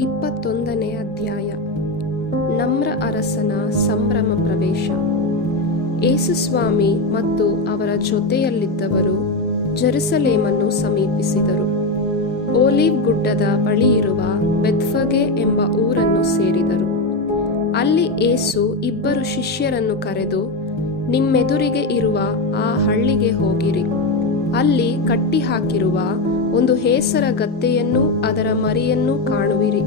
21ನೇ ಅಧ್ಯಾಯ. ನಮ್ರ ಅರಸನ ಸಂಭ್ರಮ ಪ್ರವೇಶ. ಯೇಸುಸ್ವಾಮಿ ಮತ್ತು ಅವರ ಜೊತೆಯಲ್ಲಿದ್ದವರು ಜೆರುಸಲೇಮನ್ನು ಸಮೀಪಿಸಿದರು. ಓಲಿವ್ ಗುಡ್ಡದ ಬಳಿಯಿರುವ ಬೆತ್ಫಗೆ ಎಂಬ ಊರನ್ನು ಸೇರಿದರು. ಅಲ್ಲಿ ಯೇಸು 2 ಶಿಷ್ಯರನ್ನು ಕರೆದು, ನಿಮ್ಮೆದುರಿಗೆ ಇರುವ ಆ ಹಳ್ಳಿಗೆ ಹೋಗಿರಿ. ಅಲ್ಲಿ ಕಟ್ಟಿಹಾಕಿರುವ ಒಂದು ಹೇಸರ ಗತ್ತೆಯನ್ನೂ ಅದರ ಮರಿಯನ್ನೂ ಕಾಣುವಿರಿ.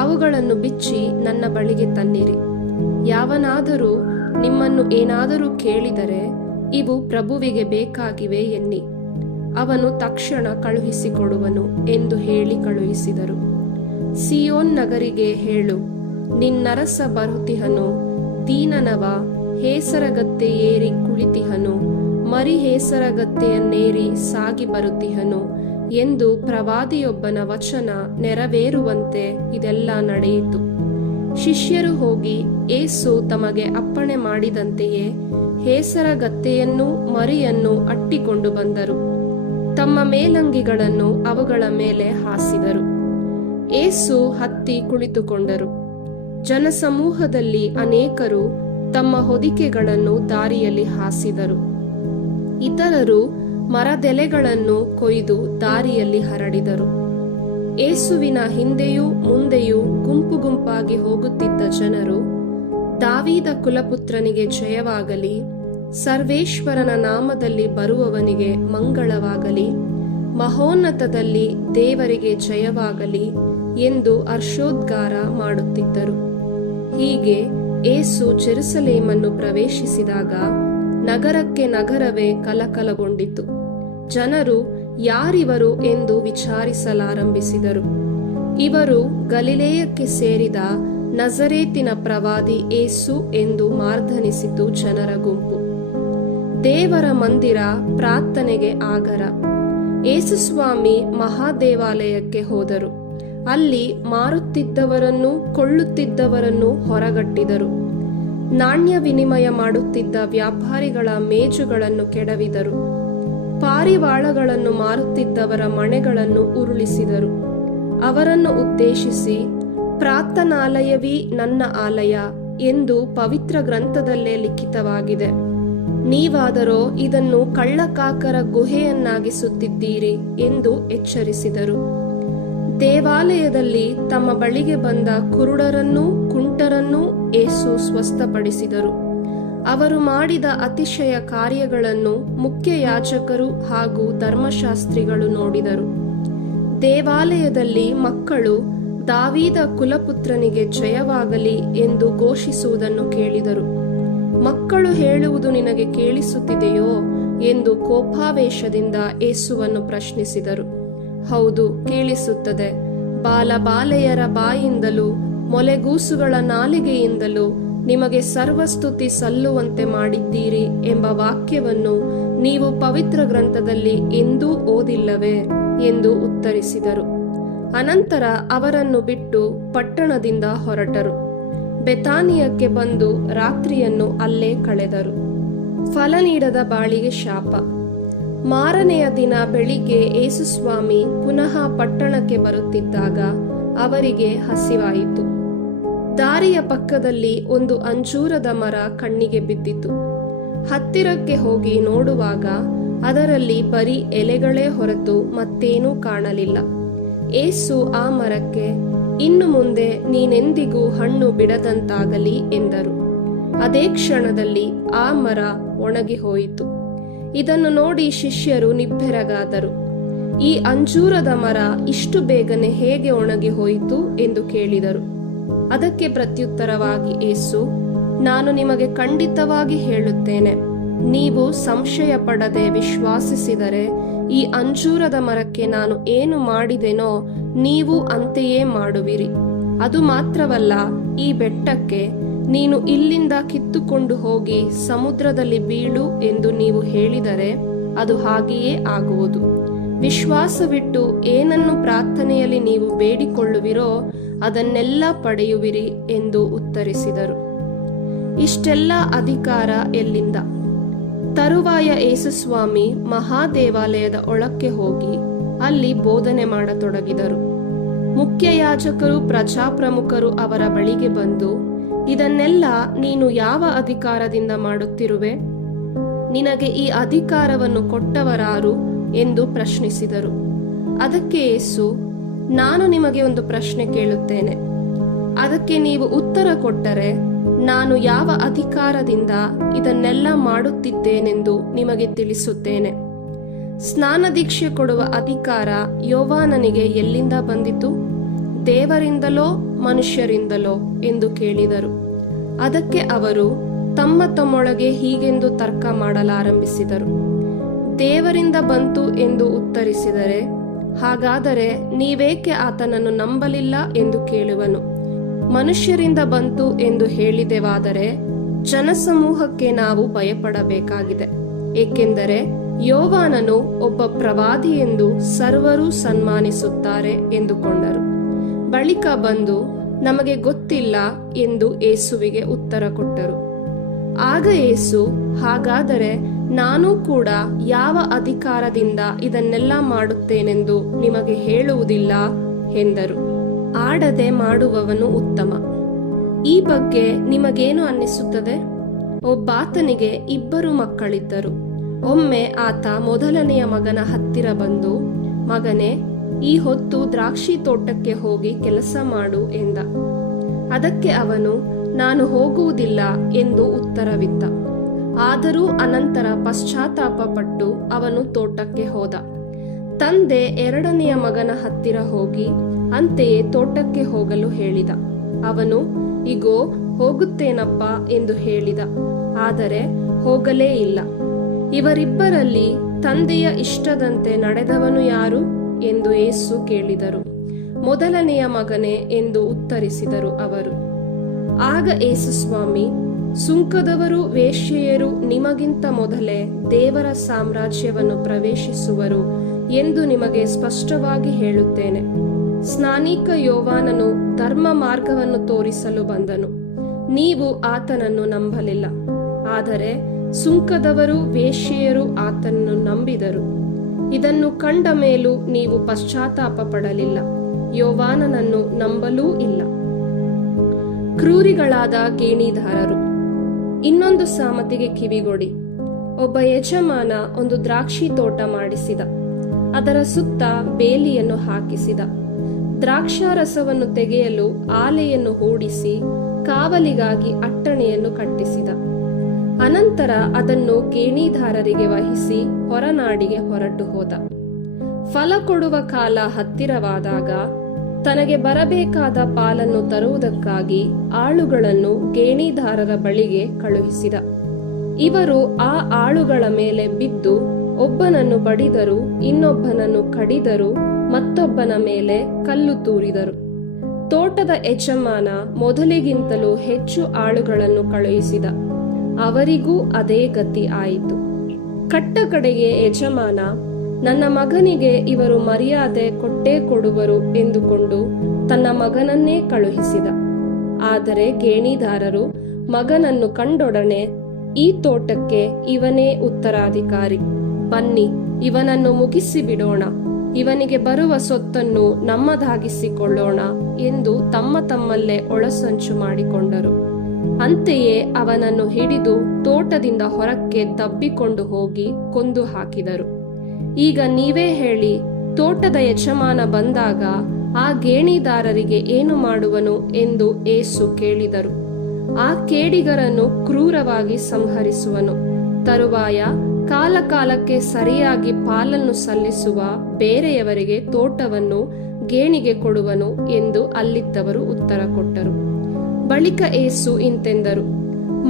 ಅವುಗಳನ್ನು ಬಿಚ್ಚಿ ನನ್ನ ಬಳಿಗೆ ತನ್ನಿರಿ. ಯಾವನಾದರೂ ನಿಮ್ಮನ್ನು ಏನಾದರೂ ಕೇಳಿದರೆ, ಇವು ಪ್ರಭುವಿಗೆ ಬೇಕಾಗಿವೆ ಎನ್ನಿ, ಅವನು ತಕ್ಷಣ ಕಳುಹಿಸಿಕೊಡುವನು ಎಂದು ಹೇಳಿ ಕಳುಹಿಸಿದರು. ಸಿಯೋನ್ ನಗರಿಗೆ ಹೇಳು, ನಿನ್ನರಸ ಬರುತಿಹನು, ದೀನನವ ಹೇಸರಗತ್ತೆ ಏರಿ ಕುಳಿತಿಹನು, ಮರಿ ಹೇಸರಗತ್ತೆಯನ್ನೇರಿ ಸಾಗಿ ಬರುತಿಹನು ಎಂದು ಪ್ರವಾದಿಯೊಬ್ಬನ ವಚನ ನೆರವೇರುವಂತೆ ಇದೆಲ್ಲ ನಡೆಯಿತು. ಶಿಷ್ಯರು ಹೋಗಿ ತಮಗೆ ಅಪ್ಪಣೆ ಮಾಡಿದಂತೆಯೇ ಹೇಸರಗತ್ತೆಯನ್ನೂ ಮರಿಯನ್ನು ಅಟ್ಟಿಕೊಂಡು ಬಂದರು. ತಮ್ಮ ಮೇಲಂಗಿಗಳನ್ನು ಅವುಗಳ ಮೇಲೆ ಹಾಸಿದರು. ಯೇಸು ಹತ್ತಿ ಕುಳಿತುಕೊಂಡರು. ಜನಸಮೂಹದಲ್ಲಿ ಅನೇಕರು ತಮ್ಮ ಹೊದಿಕೆಗಳನ್ನು ದಾರಿಯಲ್ಲಿ ಹಾಸಿದರು. ಇತರರು ಮರದೆಲೆಗಳನ್ನು ಕೊಯ್ದು ದಾರಿಯಲ್ಲಿ ಹರಡಿದರು. ಯೇಸುವಿನ ಹಿಂದೆಯೂ ಮುಂದೆಯೂ ಗುಂಪು ಗುಂಪಾಗಿ ಹೋಗುತ್ತಿದ್ದ ಜನರು, ದಾವೀದ ಕುಲಪುತ್ರನಿಗೆ ಜಯವಾಗಲಿ, ಸರ್ವೇಶ್ವರನ ನಾಮದಲ್ಲಿ ಬರುವವನಿಗೆ ಮಂಗಳವಾಗಲಿ, ಮಹೋನ್ನತದಲ್ಲಿ ದೇವರಿಗೆ ಜಯವಾಗಲಿ ಎಂದು ಹರ್ಷೋದ್ಗಾರ ಮಾಡುತ್ತಿದ್ದರು. ಹೀಗೆ ಯೇಸು ಜೆರುಸಲೇಮನ್ನು ಪ್ರವೇಶಿಸಿದಾಗ ನಗರಕ್ಕೆ ನಗರವೇ ಕಲಕಲಗೊಂಡಿತು. ಜನರು ಯಾರಿವರು ಎಂದು ವಿಚಾರಿಸಲಾರಂಭಿಸಿದರು. ಇವರು ಗಲಿಲೇಯಕ್ಕೆ ಸೇರಿದ ನಜರೇತಿನ ಪ್ರವಾದಿ ಯೇಸು ಎಂದು ಮಾರ್ಧನಿಸಿತು ಜನರ ಗುಂಪು. ದೇವರ ಮಂದಿರ ಪ್ರಾರ್ಥನೆಗೆ ಆಗರ. ಯೇಸುಸ್ವಾಮಿ ಮಹಾದೇವಾಲಯಕ್ಕೆ ಹೋದರು. ಅಲ್ಲಿ ಮಾರುತ್ತಿದ್ದವರನ್ನು ಕೊಳ್ಳುತ್ತಿದ್ದವರನ್ನು ಹೊರಗಟ್ಟಿದರು. ನಾಣ್ಯ ವಿನಿಮಯ ಮಾಡುತ್ತಿದ್ದ ವ್ಯಾಪಾರಿಗಳ ಮೇಜುಗಳನ್ನು ಕೆಡವಿದರು. ಪಾರಿವಾಳಗಳನ್ನು ಮಾರುತ್ತಿದ್ದವರ ಮಣೆಗಳನ್ನು ಉರುಳಿಸಿದರು. ಅವರನ್ನು ಉದ್ದೇಶಿಸಿ, ಪ್ರಾರ್ಥನಾಲಯವೀ ನನ್ನ ಆಲಯ ಎಂದು ಪವಿತ್ರ ಗ್ರಂಥದಲ್ಲೇ ಲಿಖಿತವಾಗಿದೆ. ನೀವಾದರೋ ಇದನ್ನು ಕಳ್ಳಕಾಕರ ಗುಹೆಯನ್ನಾಗಿಸುತ್ತಿದ್ದೀರಿ ಎಂದು ಎಚ್ಚರಿಸಿದರು. ದೇವಾಲಯದಲ್ಲಿ ತಮ್ಮ ಬಳಿಗೆ ಬಂದ ಕುರುಡರನ್ನೂ ಕುಂಟರನ್ನೂ ಯೇಸು ಸ್ವಸ್ಥಪಡಿಸಿದರು. ಅವರು ಮಾಡಿದ ಅತಿಶಯ ಕಾರ್ಯಗಳನ್ನು ಮುಖ್ಯ ಯಾಜಕರು ಹಾಗೂ ಧರ್ಮಶಾಸ್ತ್ರಿಗಳು ನೋಡಿದರು. ದೇವಾಲಯದಲ್ಲಿ ಮಕ್ಕಳು ದಾವೀದ ಕುಲಪುತ್ರನಿಗೆ ಜಯವಾಗಲಿ ಎಂದು ಘೋಷಿಸುವುದನ್ನು ಕೇಳಿದರು. ಮಕ್ಕಳು ಹೇಳುವುದು ನಿನಗೆ ಕೇಳಿಸುತ್ತಿದೆಯೋ ಎಂದು ಕೋಪಾವೇಶದಿಂದ ಯೇಸುವನ್ನು ಪ್ರಶ್ನಿಸಿದರು. ಹೌದು, ಕೇಳಿಸುತ್ತದೆ. ಬಾಲಬಾಲೆಯರ ಬಾಯಿಂದಲೂ ಮೊಲೆಗೂಸುಗಳ ನಾಲಿಗೆಯಿಂದಲೂ ನಿಮಗೆ ಸರ್ವಸ್ತುತಿ ಸಲ್ಲುವಂತೆ ಮಾಡಿದ್ದೀರಿ ಎಂಬ ವಾಕ್ಯವನ್ನು ನೀವು ಪವಿತ್ರ ಗ್ರಂಥದಲ್ಲಿ ಎಂದೂ ಓದಿಲ್ಲವೇ ಎಂದು ಉತ್ತರಿಸಿದರು. ಅನಂತರ ಅವರನ್ನು ಬಿಟ್ಟು ಪಟ್ಟಣದಿಂದ ಹೊರಟರು. ಬೆತಾನಿಯಕ್ಕೆ ಬಂದು ರಾತ್ರಿಯನ್ನು ಅಲ್ಲೇ ಕಳೆದರು. ಫಲ ನೀಡದ ಬಾಳಿಗೆ ಶಾಪ. ಮಾರನೆಯ ದಿನ ಬೆಳಿಗ್ಗೆ ಯೇಸುಸ್ವಾಮಿ ಪುನಃ ಪಟ್ಟಣಕ್ಕೆ ಬರುತ್ತಿದ್ದಾಗ ಅವರಿಗೆ ಹಸಿವಾಯಿತು. ದಾರಿಯ ಪಕ್ಕದಲ್ಲಿ ಒಂದು ಅಂಜೂರದ ಮರ ಕಣ್ಣಿಗೆ ಬಿದ್ದಿತು. ಹತ್ತಿರಕ್ಕೆ ಹೋಗಿ ನೋಡುವಾಗ ಅದರಲ್ಲಿ ಬರೀ ಎಲೆಗಳೇ ಹೊರತು ಮತ್ತೇನೂ ಕಾಣಲಿಲ್ಲ. ಯೇಸು ಆ ಮರಕ್ಕೆ, ಇನ್ನು ಮುಂದೆ ನೀನೆಂದಿಗೂ ಹಣ್ಣು ಬಿಡದಂತಾಗಲಿ ಎಂದರು. ಅದೇ ಕ್ಷಣದಲ್ಲಿ ಆ ಮರ ಒಣಗಿ ಹೋಯಿತು. ಇದನ್ನು ನೋಡಿ ಶಿಷ್ಯರು ನಿಬ್ಬೆರಗಾದರು. ಈ ಅಂಜೂರದ ಮರ ಇಷ್ಟು ಬೇಗನೆ ಹೇಗೆ ಒಣಗಿ ಹೋಯಿತು ಎಂದು ಕೇಳಿದರು. ಅದಕ್ಕೆ ಪ್ರತ್ಯುತ್ತರವಾಗಿ ಯೇಸು, ನಾನು ನಿಮಗೆ ಖಂಡಿತವಾಗಿ ಹೇಳುತ್ತೇನೆ, ನೀವು ಸಂಶಯ ಪಡದೆ ವಿಶ್ವಾಸಿಸಿದರೆ ಈ ಅಂಜೂರದ ಮರಕ್ಕೆ ನಾನು ಏನು ಮಾಡಿದೆನೋ ನೀವು ಅಂತೆಯೇ ಮಾಡುವಿರಿ. ಅದು ಮಾತ್ರವಲ್ಲ, ಈ ಬೆಟ್ಟಕ್ಕೆ, ನೀನು ಇಲ್ಲಿಂದ ಕಿತ್ತುಕೊಂಡು ಹೋಗಿ ಸಮುದ್ರದಲ್ಲಿ ಬೀಳು ಎಂದು ನೀವು ಹೇಳಿದರೆ ಅದು ಹಾಗೆಯೇ ಆಗುವುದು. ವಿಶ್ವಾಸವಿಟ್ಟು ಏನನ್ನು ಪ್ರಾರ್ಥನೆಯಲ್ಲಿ ನೀವು ಬೇಡಿಕೊಳ್ಳುವಿರೋ ಅದನ್ನೆಲ್ಲ ಪಡೆಯುವಿರಿ ಎಂದು ಉತ್ತರಿಸಿದರು. ಇಷ್ಟೆಲ್ಲ ಅಧಿಕಾರ ಎಲ್ಲಿಂದ? ತರುವಾಯ ಯೇಸುಸ್ವಾಮಿ ಮಹಾದೇವಾಲಯದ ಒಳಕ್ಕೆ ಹೋಗಿ ಅಲ್ಲಿ ಬೋಧನೆ ಮಾಡತೊಡಗಿದರು. ಮುಖ್ಯಯಾಜಕರು ಪ್ರಜಾಪ್ರಮುಖರು ಅವರ ಬಳಿಗೆ ಬಂದು, ಇದನ್ನೆಲ್ಲ ನೀನು ಯಾವ ಅಧಿಕಾರದಿಂದ ಮಾಡುತ್ತಿರುವೆ? ನಿನಗೆ ಈ ಅಧಿಕಾರವನ್ನು ಕೊಟ್ಟವರಾರು ಎಂದು ಪ್ರಶ್ನಿಸಿದರು. ಅದಕ್ಕೆ ಯೇಸು, ನಾನು ನಿಮಗೆ ಒಂದು ಪ್ರಶ್ನೆ ಕೇಳುತ್ತೇನೆ. ಅದಕ್ಕೆ ನೀವು ಉತ್ತರ ಕೊಟ್ಟರೆ ನಾನು ಯಾವ ಅಧಿಕಾರದಿಂದ ಇದನ್ನೆಲ್ಲ ಮಾಡುತ್ತಿದ್ದೇನೆಂದು ನಿಮಗೆ ತಿಳಿಸುತ್ತೇನೆ. ಸ್ನಾನದೀಕ್ಷೆ ಕೊಡುವ ಅಧಿಕಾರ ಯೋವಾನನಿಗೆ ಎಲ್ಲಿಂದ ಬಂದಿತು? ದೇವರಿಂದಲೋ ಮನುಷ್ಯರಿಂದಲೋ ಎಂದು ಕೇಳಿದರು. ಅದಕ್ಕೆ ಅವರು ತಮ್ಮ ತಮ್ಮೊಳಗೆ ಹೀಗೆಂದು ತರ್ಕ ಮಾಡಲಾರಂಭಿಸಿದರು. ದೇವರಿಂದ ಬಂತು ಎಂದು ಉತ್ತರಿಸಿದರೆ, ಹಾಗಾದರೆ ನೀವೇಕೆ ಆತನನ್ನು ನಂಬಲಿಲ್ಲ ಎಂದು ಕೇಳುವನು. ಮನುಷ್ಯರಿಂದ ಬಂತು ಎಂದು ಹೇಳಿದೆವಾದರೆ ಜನಸಮೂಹಕ್ಕೆ ನಾವು ಭಯಪಡಬೇಕಾಗಿದೆ, ಏಕೆಂದರೆ ಯೋವಾನನು ಒಬ್ಬ ಪ್ರವಾದಿ ಎಂದು ಸರ್ವರೂ ಸನ್ಮಾನಿಸುತ್ತಾರೆ ಎಂದುಕೊಂಡರು. ಬಳಿಕ ಬಂದು, ನಮಗೆ ಗೊತ್ತಿಲ್ಲ ಎಂದು ಯೇಸುವಿಗೆ ಉತ್ತರ ಕೊಟ್ಟರು. ಆಗ ಯೇಸು, ಹಾಗಾದರೆ ನಾನು ಕೂಡ ಯಾವ ಅಧಿಕಾರದಿಂದ ಇದನ್ನೆಲ್ಲ ಮಾಡುತ್ತೇನೆಂದು ನಿಮಗೆ ಹೇಳುವುದಿಲ್ಲ ಎಂದರು. ಆಡದೆ ಮಾಡುವವನು ಉತ್ತಮ. ಈ ಬಗ್ಗೆ ನಿಮಗೇನು ಅನ್ನಿಸುತ್ತದೆ? ಒಬ್ಬಾತನಿಗೆ 2 ಮಕ್ಕಳಿದ್ದರು. ಒಮ್ಮೆ ಆತ ಮೊದಲನೆಯ ಮಗನ ಹತ್ತಿರ ಬಂದು, ಮಗನೇ, ಈ ಹೊತ್ತು ದ್ರಾಕ್ಷಿ ತೋಟಕ್ಕೆ ಹೋಗಿ ಕೆಲಸ ಮಾಡು ಎಂದ. ಅದಕ್ಕೆ ಅವನು, ನಾನು ಹೋಗುವುದಿಲ್ಲ ಎಂದು ಉತ್ತರವಿತ್ತ. ಆದರೂ ಅನಂತರ ಪಶ್ಚಾತ್ತಾಪ ಪಟ್ಟು ಅವನು ತೋಟಕ್ಕೆ ಹೋದ. ತಂದೆ 2ನೆಯ ಮಗನ ಹತ್ತಿರ ಹೋಗಿ ಅಂತೆಯೇ ತೋಟಕ್ಕೆ ಹೋಗಲು ಹೇಳಿದ. ಅವನು, ಇಗೋ ಹೋಗುತ್ತೇನಪ್ಪ ಎಂದು ಹೇಳಿದ, ಆದರೆ ಹೋಗಲೇ ಇಲ್ಲ. ಇವರಿಬ್ಬರಲ್ಲಿ ತಂದೆಯ ಇಷ್ಟದಂತೆ ನಡೆದವನು ಯಾರು ಎಂದು ಯೇಸು ಕೇಳಿದರು. ಮೊದಲನೆಯ ಮಗನೇ ಎಂದು ಉತ್ತರಿಸಿದರು ಅವರು. ಆಗ ಯೇಸು ಸ್ವಾಮಿ, ಸುಂಕದವರು ವೇಶ್ಯೆಯರು ನಿಮಗಿಂತ ಮೊದಲೇ ದೇವರ ಸಾಮ್ರಾಜ್ಯವನ್ನು ಪ್ರವೇಶಿಸುವರು ಎಂದು ನಿಮಗೆ ಸ್ಪಷ್ಟವಾಗಿ ಹೇಳುತ್ತೇನೆ. ಸ್ನಾನಿಕ ಯೋವಾನನು ಧರ್ಮ ಮಾರ್ಗವನ್ನು ತೋರಿಸಲು ಬಂದನು, ನೀವು ಆತನನ್ನು ನಂಬಲಿಲ್ಲ. ಆದರೆ ಸುಂಕದವರು ವೇಶ್ಯೆಯರು ಆತನನ್ನು ನಂಬಿದರು. ಇದನ್ನು ಕಂಡ ಮೇಲೂ ನೀವು ಪಶ್ಚಾತ್ತಾಪ ಪಡಲಿಲ್ಲ, ಯೋವಾನನನ್ನು ನಂಬಲೂ ಇಲ್ಲ. ಕ್ರೂರಿಗಳಾದ ಗೇಣಿದಾರರು. ಇನ್ನೊಂದು ಸಾಮತಿಗೆ ಕಿವಿಗೊಡಿ. ಒಬ್ಬ ಯಜಮಾನ ಒಂದು ದ್ರಾಕ್ಷಿ ತೋಟ ಮಾಡಿಸಿದ. ಅದರ ಸುತ್ತ ಬೇಲಿಯನ್ನು ಹಾಕಿಸಿದ. ದ್ರಾಕ್ಷಾರಸವನ್ನು ತೆಗೆಯಲು ಆಲೆಯನ್ನು ಹೂಡಿಸಿ ಕಾವಲಿಗಾಗಿ ಅಟ್ಟಣೆಯನ್ನು ಕಟ್ಟಿಸಿದ. ಅನಂತರ ಅದನ್ನು ಗೇಣಿದಾರರಿಗೆ ವಹಿಸಿ ಹೊರನಾಡಿಗೆ ಹೊರಟು ಹೋದ. ಫಲ ಕೊಡುವ ಕಾಲ ಹತ್ತಿರವಾದಾಗ ತನಗೆ ಬರಬೇಕಾದ ಪಾಲನ್ನು ತರುವುದಕ್ಕಾಗಿ ಆಳುಗಳನ್ನು ಗೇಣಿದಾರರ ಬಳಿಗೆ ಕಳುಹಿಸಿದ. ಇವರು ಆ ಆಳುಗಳ ಮೇಲೆ ಬಿದ್ದು ಒಬ್ಬನನ್ನು ಬಡಿದರು, ಇನ್ನೊಬ್ಬನನ್ನು ಕಡಿದರು, ಮತ್ತೊಬ್ಬನ ಮೇಲೆ ಕಲ್ಲು ತೂರಿದರು. ತೋಟದ ಯಜಮಾನ ಮೊದಲಿಗಿಂತಲೂ ಹೆಚ್ಚು ಆಳುಗಳನ್ನು ಕಳುಹಿಸಿದ. ಅವರಿಗೂ ಅದೇ ಗತಿ ಆಯಿತು. ಕಟ್ಟ ಕಡೆಗೆ ಯಜಮಾನ, ನನ್ನ ಮಗನಿಗೆ ಇವರು ಮರ್ಯಾದೆ ಕೊಟ್ಟೇ ಕೊಡುವರು ಎಂದುಕೊಂಡು ತನ್ನ ಮಗನನ್ನೇ ಕಳುಹಿಸಿದ. ಆದರೆ ಗೇಣಿದಾರರು ಮಗನನ್ನು ಕಂಡೊಡನೆ, ಈ ತೋಟಕ್ಕೆ ಇವನೇ ಉತ್ತರಾಧಿಕಾರಿ, ಬನ್ನಿ ಇವನನ್ನು ಮುಗಿಸಿ ಬಿಡೋಣ, ಇವನಿಗೆ ಬರುವ ಸೊತ್ತನ್ನು ನಮ್ಮದಾಗಿಸಿಕೊಳ್ಳೋಣ ಎಂದು ತಮ್ಮಲ್ಲೇ ಒಳಸಂಚು ಮಾಡಿಕೊಂಡರು. ಅಂತೆಯೇ ಅವನನ್ನು ಹಿಡಿದು ತೋಟದಿಂದ ಹೊರಕ್ಕೆ ದಬ್ಬಿಕೊಂಡು ಹೋಗಿ ಕೊಂದು ಹಾಕಿದರು. ಈಗ ನೀವೇ ಹೇಳಿ, ತೋಟದ ಯಜಮಾನ ಬಂದಾಗ ಆ ಗೇಣಿದಾರರಿಗೆ ಏನು ಮಾಡುವನು ಎಂದು ಯೇಸು ಕೇಳಿದರು. ಆ ಕೇಡಿಗರನ್ನು ಕ್ರೂರವಾಗಿ ಸಂಹರಿಸುವನು. ತರುವಾಯ ಕಾಲಕಾಲಕ್ಕೆ ಸರಿಯಾಗಿ ಪಾಲನ್ನು ಸಲ್ಲಿಸುವ ಬೇರೆಯವರಿಗೆ ತೋಟವನ್ನು ಗೇಣಿಗೆ ಕೊಡುವನು ಎಂದು ಅಲ್ಲಿದ್ದವರು ಉತ್ತರ ಕೊಟ್ಟರು. ಬಳಿಕ ಯೇಸು ಇಂತೆಂದರು,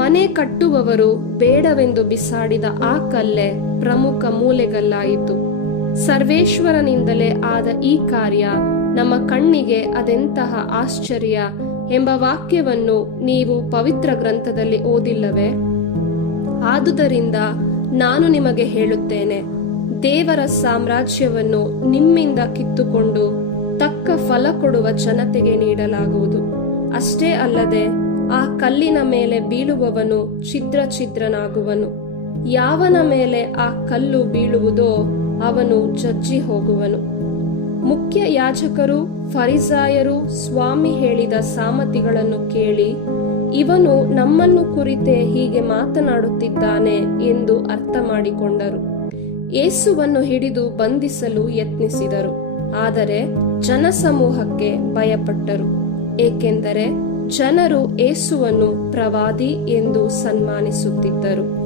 ಮನೆ ಕಟ್ಟುವವರು ಬೇಡವೆಂದು ಬಿಸಾಡಿದ ಆ ಕಲ್ಲೇ ಪ್ರಮುಖ ಮೂಲೆಗಲ್ಲಾಯಿತು. ಸರ್ವೇಶ್ವರನಿಂದಲೇ ಆದ ಈ ಕಾರ್ಯ ನಮ್ಮ ಕಣ್ಣಿಗೆ ಅದೆಂತಹ ಆಶ್ಚರ್ಯ ಎಂಬ ವಾಕ್ಯವನ್ನು ನೀವು ಪವಿತ್ರ ಗ್ರಂಥದಲ್ಲಿ ಓದಿಲ್ಲವೇ? ಆದುದರಿಂದ ನಾನು ನಿಮಗೆ ಹೇಳುತ್ತೇನೆ, ದೇವರ ಸಾಮ್ರಾಜ್ಯವನ್ನು ನಿಮ್ಮಿಂದ ಕಿತ್ತುಕೊಂಡು ತಕ್ಕ ಫಲ ಕೊಡುವ ಜನತೆಗೆ ನೀಡಲಾಗುವುದು. ಅಷ್ಟೇ ಅಲ್ಲದೆ ಆ ಕಲ್ಲಿನ ಮೇಲೆ ಬೀಳುವವನು ಛಿದ್ರನಾಗುವನು. ಯಾವನ ಮೇಲೆ ಆ ಕಲ್ಲು ಬೀಳುವುದೋ ಅವನು ಜಜ್ಜಿ ಹೋಗುವನು. ಮುಖ್ಯ ಯಾಜಕರು ಫರಿಸಾಯರು ಸ್ವಾಮಿ ಹೇಳಿದ ಸಾಮತಿಗಳನ್ನು ಕೇಳಿ, ಇವನು ನಮ್ಮನ್ನು ಕುರಿತೇ ಹೀಗೆ ಮಾತನಾಡುತ್ತಿದ್ದಾನೆ ಎಂದು ಅರ್ಥ ಮಾಡಿಕೊಂಡರು. ಯೇಸುವನ್ನು ಹಿಡಿದು ಬಂಧಿಸಲು ಯತ್ನಿಸಿದರು, ಆದರೆ ಜನಸಮೂಹಕ್ಕೆ ಭಯಪಟ್ಟರು, ಏಕೆಂದರೆ ಜನರು ಯೇಸುವನ್ನು ಪ್ರವಾದಿ ಎಂದು ಸನ್ಮಾನಿಸುತ್ತಿದ್ದರು.